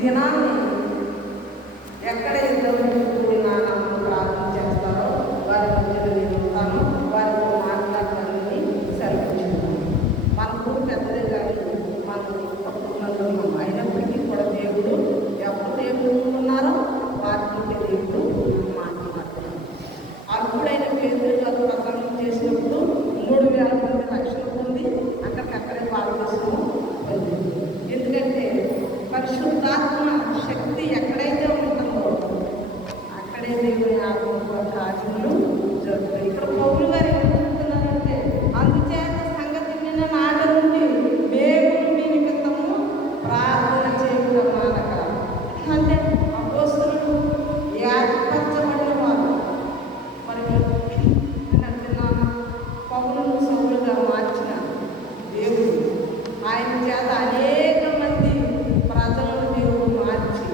దినాన్ని ఎక్కడ ఇద్దరు నాన్నమ్మను ప్రార్థన చేస్తారో వారి మధ్యలో నేను ఉంటాను, వారితో మాట్లాడటానికి సెలవించుకున్నాను. మనకు పెద్దదే కానీ మనకు కుటుంబంలో అయినప్పటికీ కూడా దేవుడు ఎవరు దేవుడు ఉన్నారో వారికి దేవుడు మాట్లాడుతున్నాడు. అప్పుడైన పేదలు గారు ప్రసంగం చేసినప్పుడు 3,000 మంది రక్షణ పొంది అక్కడికక్కడే బాప్తిస్మం పొందింది. ఎందుకంటే పరిశుద్ధాత్మ శక్తి ఎక్కడైతే ఉంటుందో అక్కడే దేవుని ఆత్మ కార్యములు జరుగుతాయి. ఇక్కడ పౌలు గారు ఏమంటున్నారంటే, అందుచేత సంగతి నిన్న నాట నుండి దేవుడు మీ నిమిత్తము ప్రార్థన చేయడం మానక. అంటే అపోస్తలులు ఏర్పరచబడిన వారు మరి అంటున్నాను, పౌలును సౌలుగా మార్చిన దేవుడు ఆయన చేత అనేక మంది ప్రజలను దేవుడు మార్చి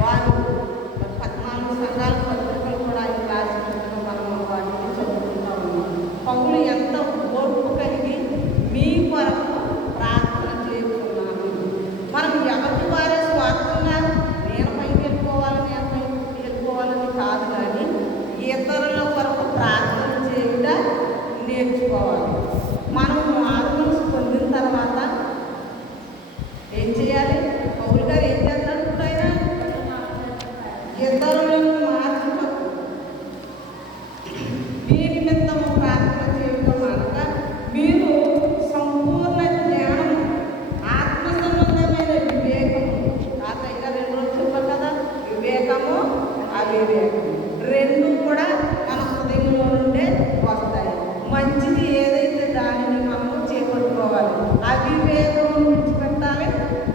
వారు 14 సంఘాల పత్రికలు కూడా ఆయన రాసినట్టుగా మనం వాటిని చదువుకుంటా ఉన్నాం. పౌలు ఎంత ఓర్పు కలిగి మీ కొరకు ప్రార్థన చేస్తున్నాను. మనం ఎవరి వారే స్వార్థంగా నేను పైకి వెళ్ళిపోవాలని వెళ్ళిపోవాలని కాదు, కానీ ఇతరుల కొరకు ప్రార్థన చేయడం నేర్చుకోవాలి. మనం ఆత్మను పొందిన తర్వాత ఏం చేయాలి? పౌలు గారు ఏం చేస్తారు? ఇప్పుడు ఆయన ఇతరులను మార్చుటకు మీ నిమిత్తము ప్రార్థన చేయడం అనగా మీరు సంపూర్ణ జ్ఞానం, ఆత్మ సంబంధమైన వివేకము, తాతయ్య 2 రోజులు చెప్పారు కదా, వివేకము అవివేకము 2 కూడా మన హృదయంలో నుండే వస్తాయి. మంచిది ఏదైతే దానిని మనము చేపట్టుకోవాలి. అవివేకమును విడిచిపెట్టాలి,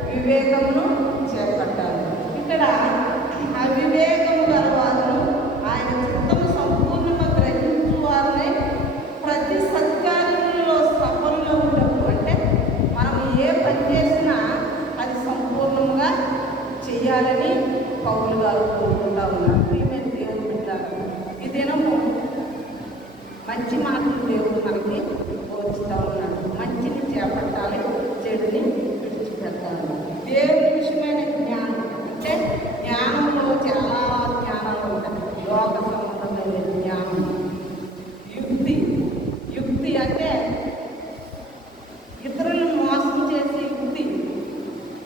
వివేకమును చేపట్టాలి. ఇక్కడ అవివేకము గలవారు ఆయన చిత్తము సంపూర్ణంగా గ్రహించు వారిని ప్రతి సత్కార్యంలో సఫలంగా ఉండవు. అంటే మనం ఏ పని చేసినా అది సంపూర్ణంగా చెయ్యాలని పౌలు గారు కోరుకుంటా ఉన్నారు. ప్రియమైన దేవుని బిడ్డలారా, ఈ దినము మంచి మాటలు దేవుడు మనకి బోధిస్తూ ఉన్నాడు. మంచిని చేపట్టాలి, చెడుని విడిచిపెట్టాలి. దేవుని విషయమైన జ్ఞానం అంటే జ్ఞానంలో చాలా జ్ఞానాలు ఉంటాయి. లోక సంబంధమైన జ్ఞానం, యుక్తి అంటే ఇతరులను మోసం చేసే యుక్తి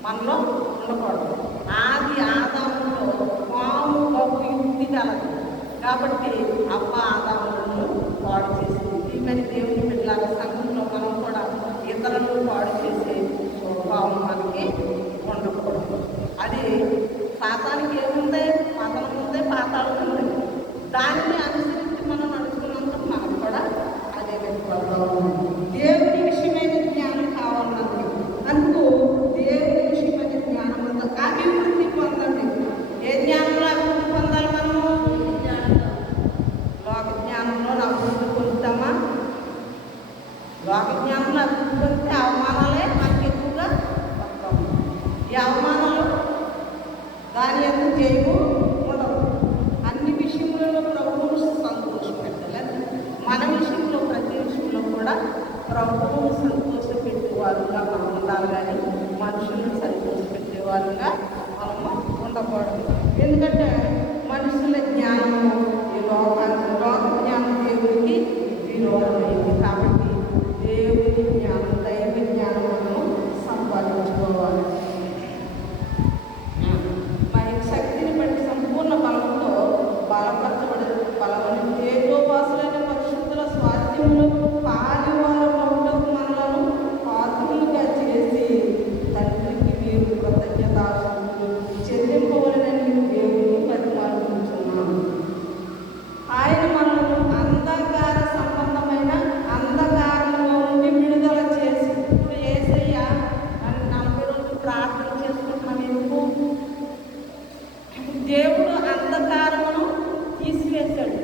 మనలో ఉండకూడదు. ఆదాములో పాము బహు యుక్తి కలదు కాబట్టి అవ్వ ఆదాములను పాడు చేసింది. ఈమె దేవుని బిడ్డల సంఘంలో మనం కూడా ఇతరులను పాడు చేసే స్వభావం మనకి ఉండకూడదు. అది సాతానికి ఏముంది? పతనం ఉంది, పాతాళం ఉంది. దానిని అనుసరించి మనం నడుచుకున్నందుకు మనకు కూడా అదే స్వభావం. దేవుని విషయమైన జ్ఞానం కావాలన్నది అందుకు దేవుని విషయమైన జ్ఞానంలో అభివృద్ధి పొందండి. ఏ జ్ఞానంలో అభివృద్ధి పొందాలి? మనము లోక జ్ఞానంలో అభివృద్ధి పొందుతామా? లోక జ్ఞానంలో అభివృద్ధి పొందితే అవమానాలే మనకి ఎక్కువగా వస్తాము. ఈ అవమానాలు దాని ఎందుకు చేయము ఉండవు. అన్ని విషయంలో ప్రభువును సంతోషపెట్టాలి. మన విషయంలో ప్రతి విషయంలో కూడా ప్రభువును సంతోషపెట్టేవారుగా మనం ఉండాలి, కానీ మనుషులను సంతోషపెట్టేవారుగా మనము ఉండకూడదు. ఎందుకంటే మనుషుల జ్ఞానము ఈ లోక జ్ఞానం దేవుడికి విరోధమైంది. కాబట్టి దేవుని జ్ఞానం, దైవ జ్ఞానము సంపాదించుకోవాలి. శక్తిని బట్టి సంపూర్ణ బలంతో బలపరచబడి బలమని తేజోవాసులైన పరిశుద్ధుల స్వాస్థ్యములు పాలివారు మౌటకు మనలను పాత్రులుగా చేసి తండ్రికి మీరు కృతజ్ఞతాస్తుతులు చెల్లింపవలనని దేవుని బతిమాలుకుంటున్నాను. ఆయన మనను అంధకార సంబంధమైన అంధకారంలో నుండి విడుదల చేసి, ఇప్పుడు యేసయ్య 40 రోజులు ప్రార్థన చేసుకుంటున్నాం. ఎందుకు? దేవుడు అంధకారమును తీసివేశాడు,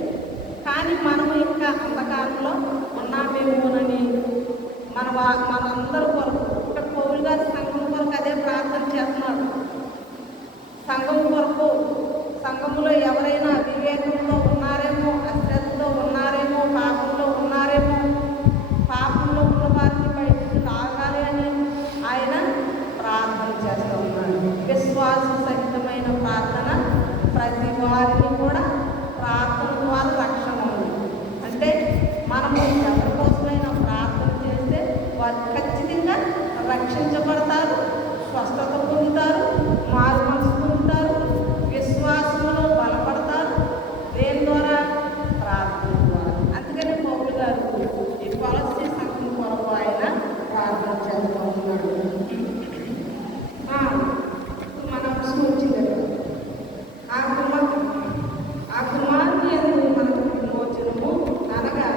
కానీ మనము ఇంకా అంధకారంలో ఉన్నామేమోనని మనందరూ కొరకు ఇక్కడ పౌలు గారి సంఘం కొరకు అదే ప్రార్థన చేస్తున్నాడు. సంఘం కొరకు, సంఘములో ఎవరైనా వివేకంతో ఉన్నారేమో, అశ్రద్ధతో ఉన్నారేమో, పాపంలో ఉన్నారేమో, పాపంలో ఉన్న వారిని బయటకు తాగాలి అని ఆయన వారు ఖచ్చితంగా రక్షించబడతారు, స్వస్థత పొందుతారు, మారు మనసు పొందుతారు, విశ్వాసంలో బలపడతారు. దేని ద్వారా? ప్రార్థన ద్వారా. అందుకని పౌలు గారు ఈ కొలస్సీ సంఘం కొరకు ఆయన ప్రార్థన చేస్తూ ఉన్నాడు. మన అవసరం వచ్చింది. ఆ కుమారుని యందు మనకు విమోచనము అనగా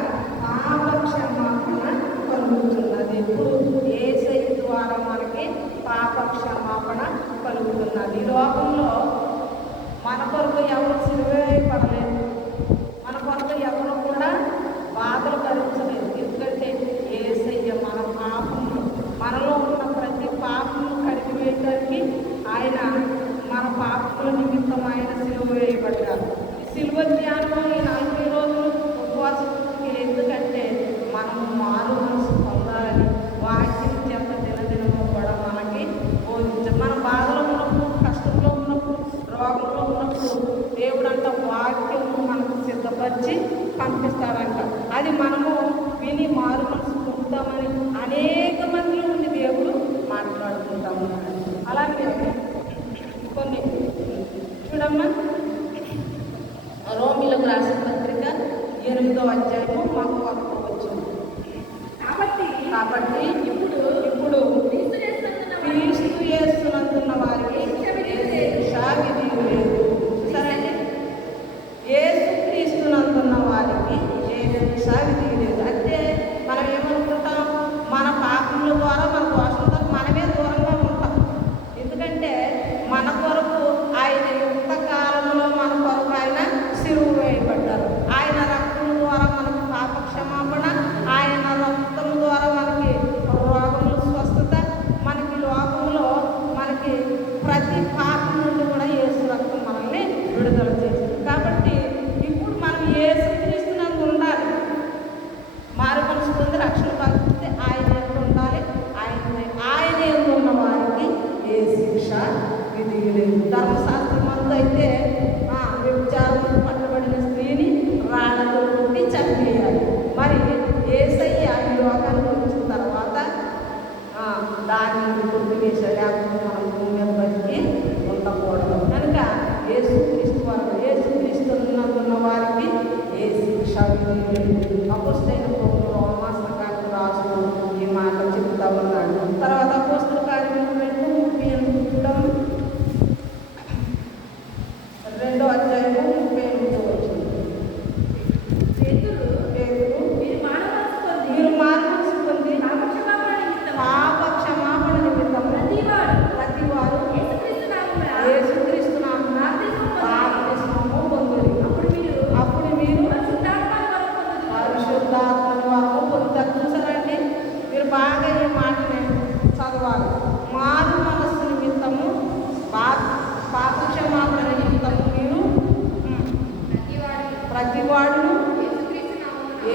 పాప క్షమాపణ కలుగుతున్నది. ఇప్పుడు యేసయ్య ద్వారా మనకి పాప క్షమాపణ కలుగుతున్నది. ఈ లోకంలో మన కొరకు ఎవరు సిలువేయబడలేదు, మన కొరకు ఎవరు కూడా బాధలు భరించలేదు. ఎందుకంటే యేసయ్య మన పాపములు, మనలో ఉన్న ప్రతి పాపమును కడిగివేయడానికి ఆయన మన పాపముల నిమిత్తం ఆయన సిలువ వేయబడ్డారు. ఈ సిలువ ధ్యానం ఈ 40 రోజులు ఉపవాసం ఎందుకంటే మనము మారు మనసు పొందాలని వాక్యం చేత దినదినము కూడా మనకి బోధించారు. మన బాధలో ఉన్నప్పుడు, కష్టంలో ఉన్నప్పుడు, రోగంలో ఉన్నప్పుడు దేవుడంట వాక్యము మనకు సిద్ధపరిచి పంపిస్తాడంట. అది మనము విని మారు మనసు పొందుతామని అనేక మంది నుండి దేవుడు మాట్లాడుకుంటాము. అలాగే కొన్ని చూడమ్మా, రోమిలకు రాసిన పత్రిక 8వ అధ్యాయము మాకు వరకు వచ్చింది. కాబట్టి ఇప్పుడు క్రీస్తు యేసునందున్న వారికి శిక్ష విధి లేదు. సరే, యేసు క్రీస్తునందున్న వారికి శిక్ష విధి లేదు. అంటే మనం ఏమనుకుంటాం? మన పాపముల ద్వారా మన దోషంతో మనమే దూరంగా ఉంటాం. ఎందుకంటే మన కొరకు ఆయన యుక్త కాలంలో మన కొరకు ఆయన సిలువ వేయబడ్డారు. ఆయన రక్తం ద్వారా మనకు పాప క్షమాపణ, ఆయన రక్తం ద్వారా మనకి రోగములు స్వస్థత, మనకి లోకంలో మనకి ప్రతి పాపం నుండి కూడా యేసు రక్తం మనల్ని విడుదల చేసింది. కాబట్టి ఇప్పుడు మనం యేసు క్రీస్తునందు ఉండాలి. మారు మనసు పొంది రక్షణ పొందితే ఆయన ఎంత ఉండాలి? ఆయన ఎంత ఉన్న వారికి ఏ శిక్ష విధి లేదు. ధర్మశాస్త్రం అంతా అయితే వ్యభిచారం పట్టబడిన స్త్రీని రాళ్ళతో కొట్టి చంపేయాలి. మరి యేసయ్య ఈ లోకానికి వచ్చిన తర్వాత దాన్ని కొట్టి వేసాడు. లేకపోతే మనం భూమి మీద బతికి ఉండకూడదు. కనుక యేసుక్రీస్తు వారు, యేసుక్రీస్తు ఉన్న వారికి ఏ శిక్ష విధి లేదు. అపోస్తలుడైన పౌలు రోమా సంఘానికి రాజు ఈ మాట చెప్తా ఉన్నాడు. తర్వాత అపోస్తలుల కార్యములు 2:38 చూడము. 2వ అధ్యాయము 38 వచ్చింది. మీరు మారు మనసు పొంది పాప క్షమాపణ నిమిత్తం ప్రతివారు యేసుక్రీస్తు నామమున బాప్తిస్మము పొందుడి. అప్పుడు మీరు పరిశుద్ధాత్మని వరము పొందుతారు. చూసారండి, మీరు బాగా ఈ మాటని చదవాలి. మారు మనస్సు నిమిత్తము పాప క్షమాపణ నిమిత్తము మీరు ప్రతివాడును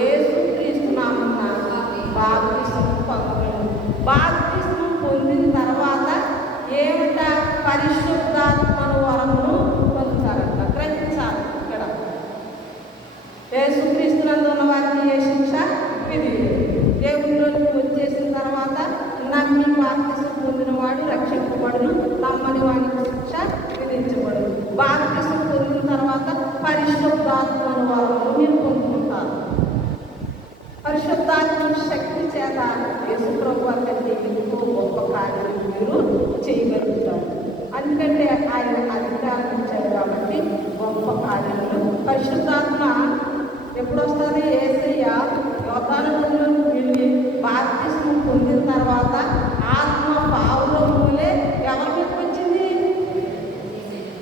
యేసుక్రీస్తు నామమున బాప్తిస్మము పొందగలరు. బాప్తిస్మం పొందిన తర్వాత ఏమిట? పరిశుద్ధాత్మను వరమును పొందుతారంట. గ్రహించాలి. ఇక్కడ యేసుక్రీస్తునందు ఉన్న వారికి ఏ శిక్ష విధి లేదు. దేవునిలోకి వచ్చేసిన తర్వాత నమ్మి బాప్తిస్మం పొందిన వాడు రక్షింపబడును, నమ్మని వాడికి శిక్ష విధించబడును. బాప్తిస్మం పొందిన తర్వాత పరిశుద్ధాత్మను వరమును మీరు పొందుకుంటారు. పరిశుద్ధాత్మ శక్తి చేత యేసుప్రభు వారి ఎంతో గొప్ప కార్యాలు మీరు చేయగలుగుతారు. ఎందుకంటే ఆయన అధికారం ఇచ్చారు కాబట్టి గొప్ప కార్యాలు. పరిశుద్ధాత్మ ఎప్పుడు వస్తుంది? యేసయ్య యోర్దాను నదిలోకి వెళ్ళి బాప్తిస్మం పొందిన తర్వాత ఆత్మ పావులో మూలే ఎవరి మీదకి వచ్చింది?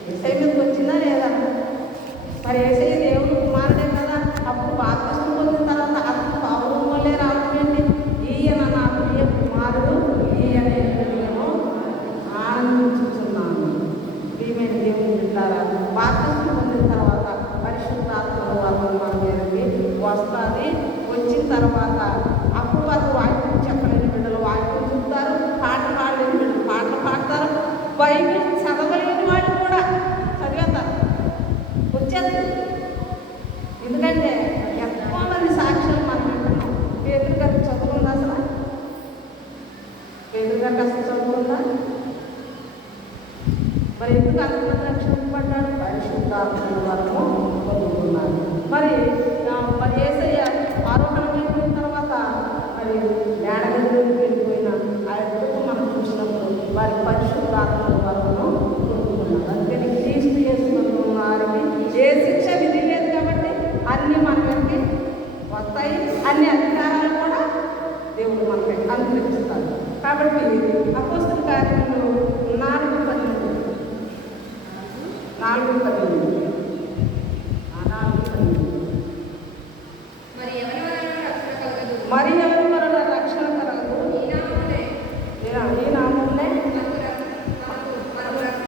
యేసయ్య మీదకి వచ్చిందా లేదా? మరి యేసయ్య దేవుడు కుమారుడే కదా. అప్పుడు బాప్తిస్మం పొందిన తర్వాత ఆత్మ పావులో మూలే రావడం ఏంటి? ఈయన నా ప్రియ కుమారుడు, ఈయన నేను ఆనందించుతున్నాను. ప్రియమైన దేవుని బిడ్డలారా, బాప్తిస్మం పొందిన తర్వాత పరిశుద్ధాత్మ వరం మన మీదకి వస్తుంది. వచ్చిన తర్వాత అప్పుడు వరకు వాక్యం చెప్పలేని బిడ్డలు వాక్యం చెప్తారు, పాటలు పాడలేని బిడ్డలు పాటలు పాడతారు, బైబిల్ చదవలేని వాళ్ళు కూడా చదివేస్తారు. వచ్చేది ఇంకా కాస్త చదువుకుందా. మరి ఎందుకు అంతమంది రక్షింపబడ్డాడు? పరిశుద్ధాత్మ వరము